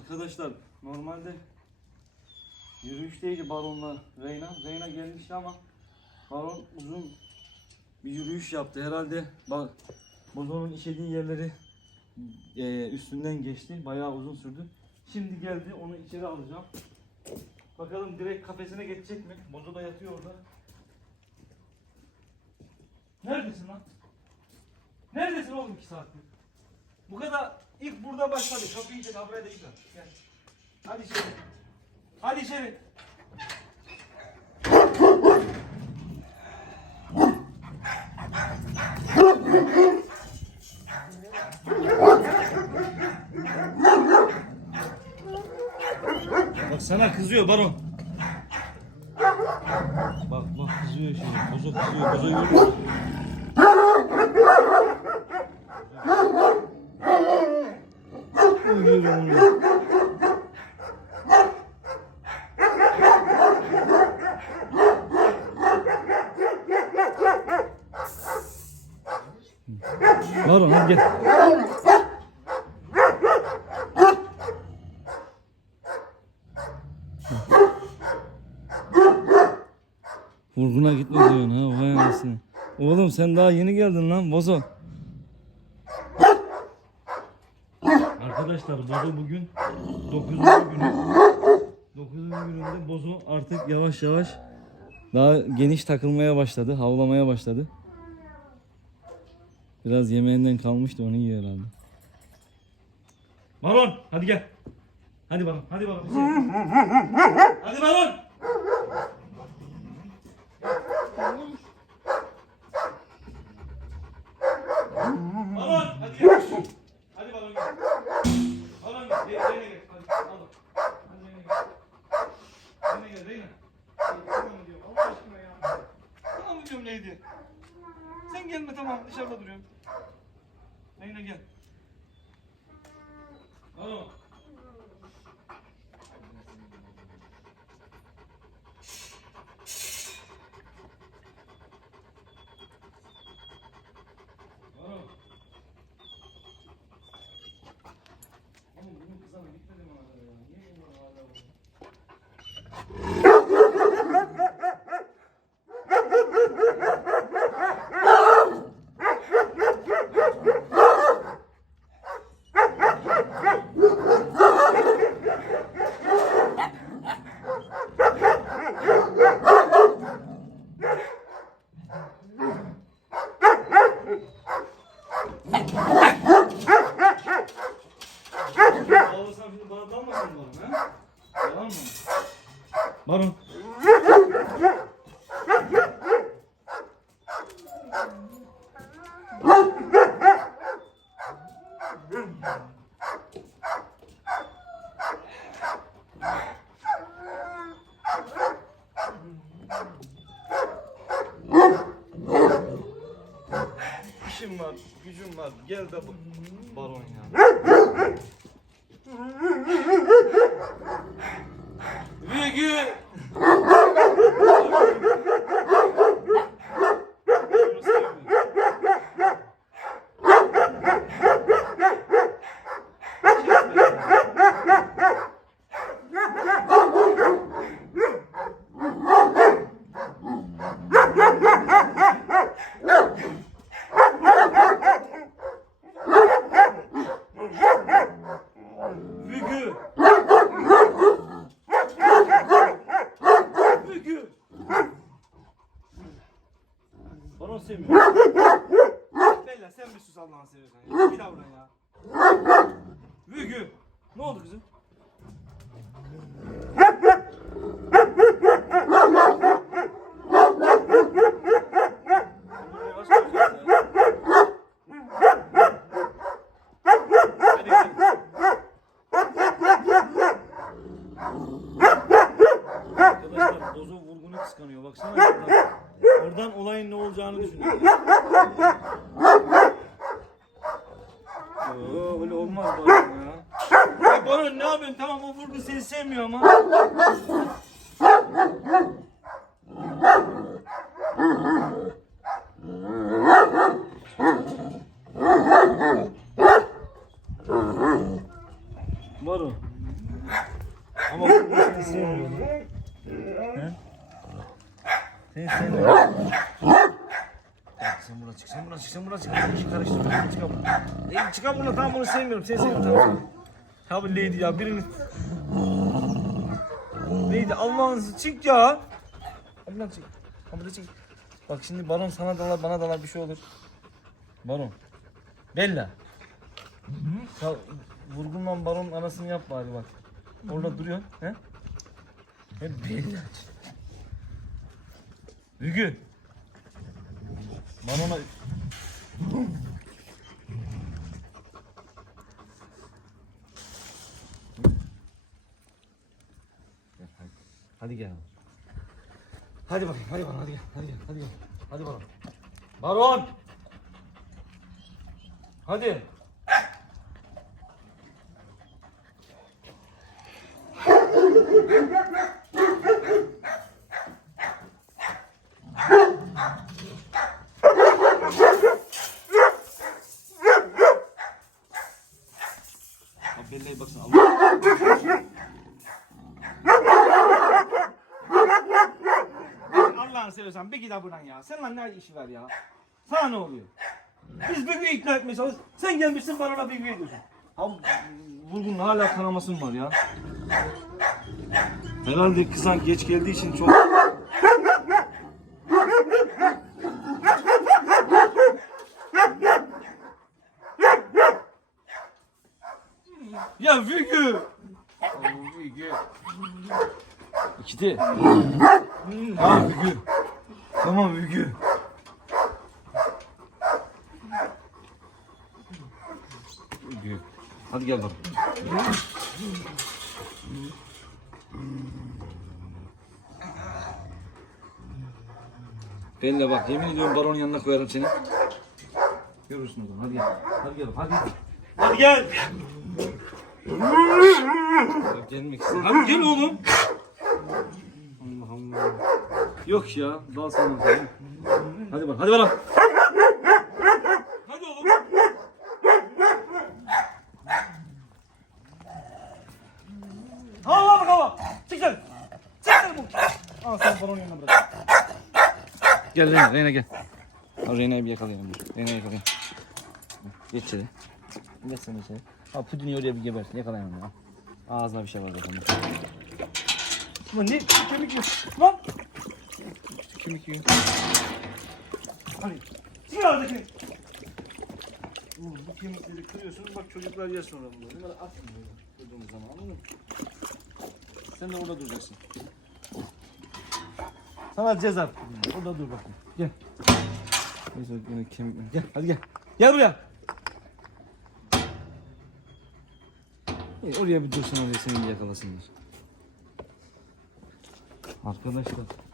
Arkadaşlar normalde yürüyüşteydi baronla Reyna. Reyna gelmişti ama baron uzun bir yürüyüş yaptı. Herhalde bak bozonun işediği yerleri e, üstünden geçti. Bayağı uzun sürdü. Şimdi geldi onu içeri alacağım. Bakalım direkt kafesine geçecek mi? Bozo da yatıyor orada. Neredesin lan? Neredesin oğlum iki saattir? Bu kadar ilk burada başladı. Kapıyı çek, buraya da yıkar. Gel. Hadi içeri. Hadi içeri. Bak sana kızıyor baron. Bak bak kızıyor şimdi. Bozo kızıyor. Bozo görüyor. Baron hadi gel. Vurguna gitme diyorsun ha vay anasını. Oğlum sen daha yeni geldin lan Bozo. Arkadaşlar Bozo bugün 9. günü. 9. gününde Bozo artık yavaş yavaş daha geniş takılmaya başladı, havlamaya başladı. Biraz yemeğinden kalmıştı onu yiyor herhalde. Baron hadi gel. Hadi baron, hadi baron. hadi baron. Baron hadi gel. Hadi baron gel. Baron gel. Reyna Reyna gel. Hadi al. Hadi gel. Gel. Tamam mı diyorum Allah aşkına ya. Tamam diyorum Lady. Gelme tamam dışarıda duruyorum. Reyna gel. Baron. Baron. Oğlum bunun kızana gitmedi mi hala ya? Niye bunlar hala burada? Ağlasam şimdi bana dalmasın baron ha? Yalan mı? Baron. İşim var, gücüm var. Gel de bu baron ya. Virgül. Virgül. Virgül. Baron sevmiyor. Bella sen bir sus Allah'ını seversen ya. Bir davran ya. Virgül. Ne oldu kızım? Yavaş yavaş ya. Hadi gidelim. Arkadaşlar Bozo vurgunu kıskanıyor baksana. Oradan, oradan olayın ne olacağını düşünüyor. Oo, öyle olmaz Baron ya. Ya Baron ne yapıyorsun? Tamam o vurgu seni sevmiyor ama. Baron. Ama bu seni sevmiyor. He? Seni sevmiyor. Bak sen buna çık, sen buna çık, sen buna çık. İşi karıştırma. Çık abla. Değil, çık abla. Tamam bunu sevmiyorum. Seni seviyorum. Tamam. Abi Lady ya birini... Lady Allah'ınızı çık ya. Abla çık. Abla çık. Bak şimdi baron sana dalar bana dalar bir şey olur. Baron. Bella. Ya vurgunla baron arasını yap bari bak. Orada duruyor. He? He Bella. Hügü. Barona... Gel, hadi. Hadi gel. Hadi bakayım, hadi bana, hadi gel, hadi gel, hadi gel. Hadi baron. Baron! Hadi. Abi Bella'ya baksana. Allah. Allah'ını buradan ya. Seninle ne işi var ya? Sana ne oluyor? Biz bir gün ikna etmeye. Sen gelmişsin bana bir gün ediyorsun. Abi vurgun hala kanamasın var ya. Herhalde kızan geç geldiği için çok... Ya Fügü! Fügü. İkide. Ha Fügü. Tamam Fügü. Fügü. Hadi gel bak. Ben de bak yemin ediyorum baronun yanına koyarım seni. Görürsün o zaman. Hadi gel. Hadi gel. Hadi. Hadi gel. Gelmek istedim. Hadi gel oğlum. Yok ya. Daha sonra. Hadi bak. Hadi bak. Hadi oğlum. Hava bak hava. Çık gel. Çık gel bu. Al sen baronun yanına bırak. Gel Reyna, Reyna gel. Al Reyna'yı bir yakalayalım. dur. Reyna'yı yakalayalım. Geç içeri. Geç sen içeri. Ha pudini oraya bir geber. Yakalayalım ya. Ağzına bir şey var zaten. Lan ne? Kemik yiyor. Lan! Hadi. Çıkar oradaki. Oğlum bu kemikleri kırıyorsunuz. Bak çocuklar yer sonra bunları. Bunları atın böyle. Kırdığımız zaman anladın mı? Sen de orada duracaksın. Sana ceza. Orada dur bakayım. Gel. Neyse yine kemik. Gel hadi gel. Gel buraya. Oraya bir dursun oraya seni yakalasınlar. Arkadaşlar.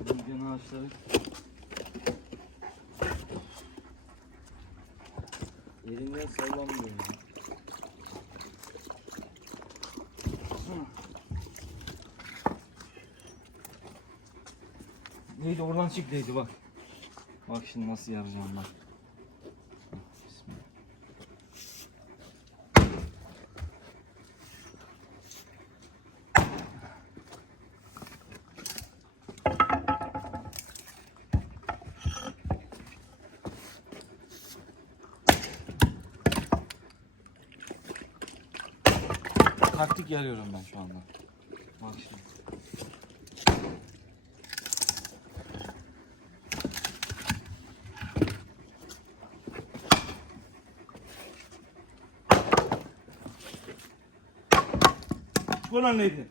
Bugün ağaçları. Yerinden sallanmıyor ya. Neydi oradan çık neydi bak. Bak şimdi nasıl yarayacağım bak. Taktik yarıyorum ben şu anda. Bak şimdi. Çıkar neydi?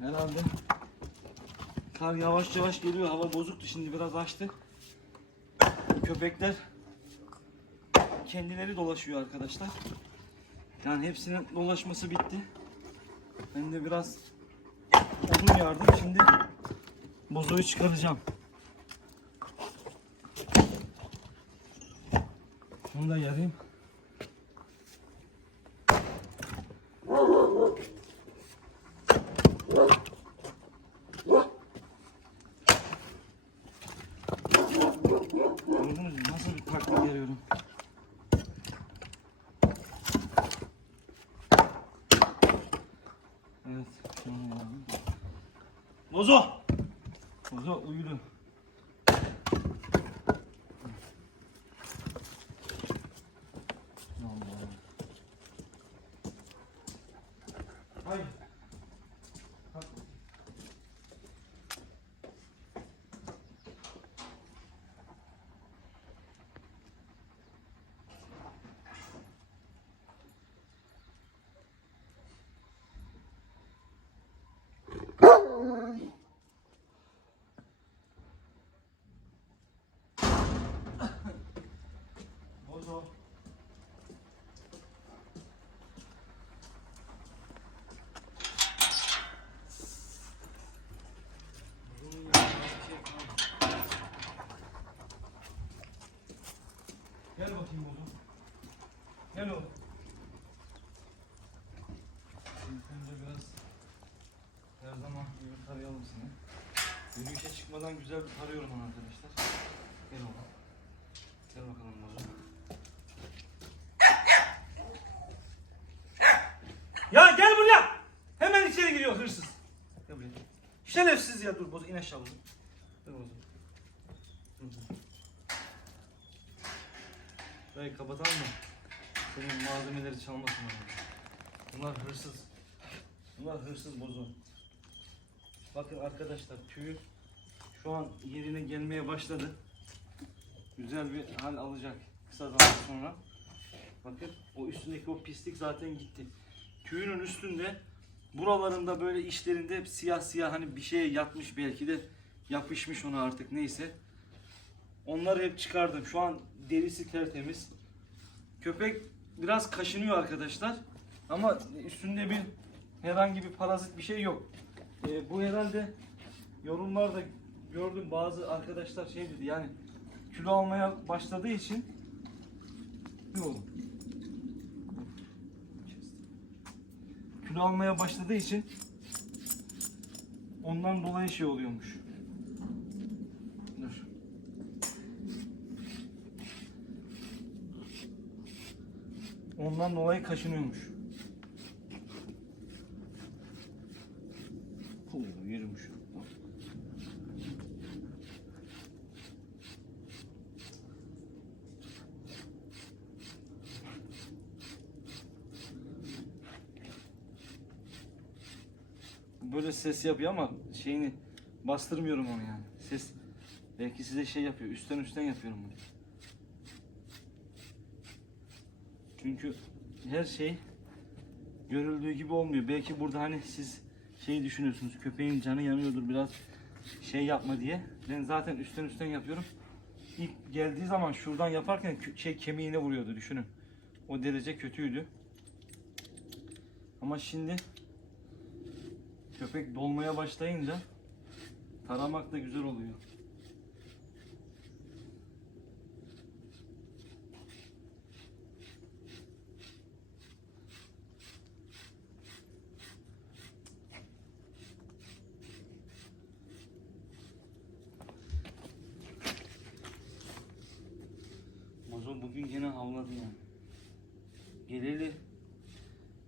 Herhalde kar yavaş yavaş geliyor. Hava bozuktu. Şimdi biraz açtı. Köpekler kendileri dolaşıyor arkadaşlar. Yani hepsinin dolaşması bitti. Ben de biraz odun yardım. Şimdi bozoyu çıkaracağım. Bunu da yarayım. Gördünüz mü? Nasıl bir taktik yarıyorum. Evet. Şunu yardım. Bozo! Bozo uyudu. Allah. Hayır. Kalk. Bozo. Gel bakayım oğlum. Gel oğlum. İlk önce biraz her zaman gibi tarayalım seni. Yürüyüşe çıkmadan güzel bir tarıyorum onu arkadaşlar. Gel oğlum. Gel bakalım oğlum. Ya gel buraya! Hemen içeri giriyor hırsız. Gel buraya. Şerefsiz ya dur boz in aşağı boz. Dur boz. Dur, dur. Burayı kapatalım mı? Senin malzemeleri çalmasın. Bunlar hırsız. Bunlar hırsız bozu. Bakın arkadaşlar tüyü şu an yerine gelmeye başladı. Güzel bir hal alacak kısa zaman sonra. Bakın o üstündeki o pislik zaten gitti. Tüyünün üstünde buralarında böyle işlerinde hep siyah siyah hani bir şeye yatmış belki de yapışmış ona artık neyse. Onları hep çıkardım. Şu an derisi tertemiz. Köpek biraz kaşınıyor arkadaşlar. Ama üstünde bir herhangi bir parazit bir şey yok. Ee, bu herhalde yorumlarda gördüm bazı arkadaşlar şey dedi yani kilo almaya başladığı için ne oğlum? Kilo almaya başladığı için ondan dolayı şey oluyormuş. Dur. Ondan dolayı kaşınıyormuş. Puh, yürümüş. Böyle ses yapıyor ama şeyini bastırmıyorum onu yani. Ses belki size şey yapıyor. Üstten üstten yapıyorum bunu. Çünkü her şey görüldüğü gibi olmuyor. Belki burada hani siz şey düşünüyorsunuz. Köpeğin canı yanıyordur biraz şey yapma diye. Ben zaten üstten üstten yapıyorum. İlk geldiği zaman şuradan yaparken şey kemiğine vuruyordu düşünün. O derece kötüydü. Ama şimdi köpek dolmaya başlayınca taramak da güzel oluyor. Mazo bugün yine havladı yani. Geleli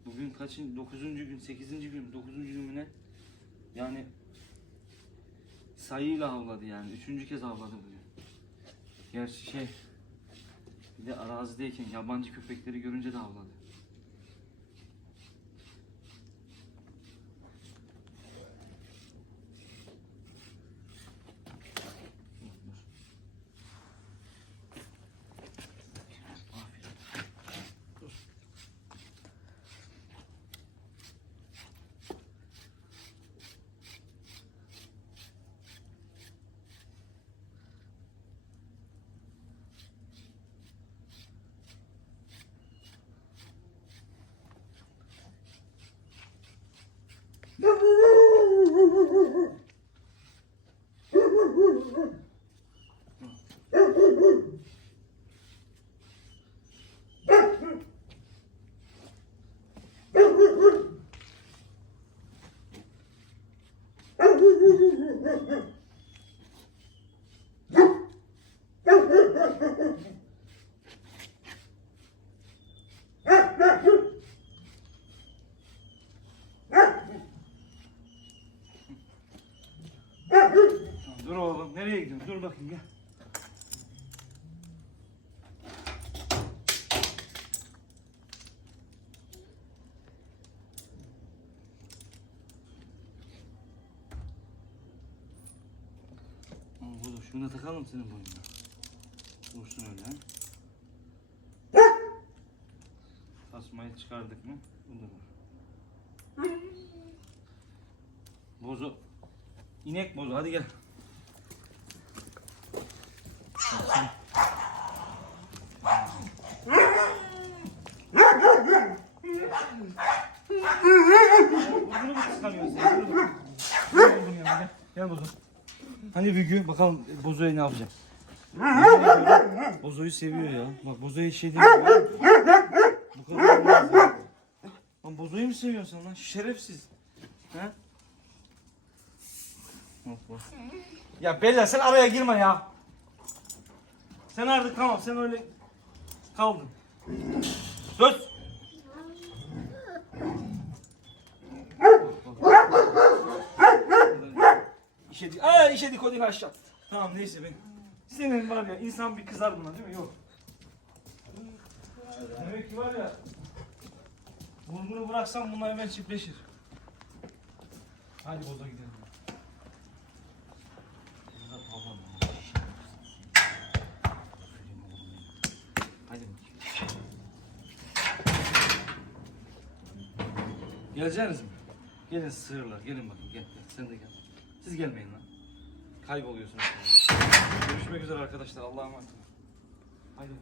bugün kaçın? Dokuzuncu gün, sekizinci gün, dokuzuncu gün ne? Yani sayıyla havladı yani. Üçüncü kez havladı bugün. Gerçi şey bir de arazideyken yabancı köpekleri görünce de havladı. Dur bakayım gel. Bozo şunu da takalım senin boynuna. Dursun öyle. Tasmayı çıkardık mı? Bu da var. Bozo. İnek bozo hadi gel. Burnunu mu kıskanıyorsun sen? Dur bakayım. Gel oğlum yanıma, gel. Gel bozo. Hani Bügü bakalım Bozo'ya ne yapacak? Bozo'yu seviyor ya. Bak Bozo'ya şey değil. Bu kadar olmaz. Lan Bozo'yu mu seviyorsun lan? Şerefsiz. Bak. Ya Bella sen araya girme ya. Sen artık tamam sen öyle kaldın. Söz. İşe, aa işe dikodini aşağı. Tamam neyse ben. Senin var ya insan bir kızar buna değil mi? Yok. Demek ki var ya Burnunu bıraksam bunlar hemen çiftleşir. Hadi boza gidelim. Geleceksiniz mi? Gelin sığırlar. Gelin bakayım. Gel, gel. Sen de gel. Siz gelmeyin lan. Kayboluyorsunuz. Görüşmek üzere arkadaşlar. Allah'a emanet olun. Haydi.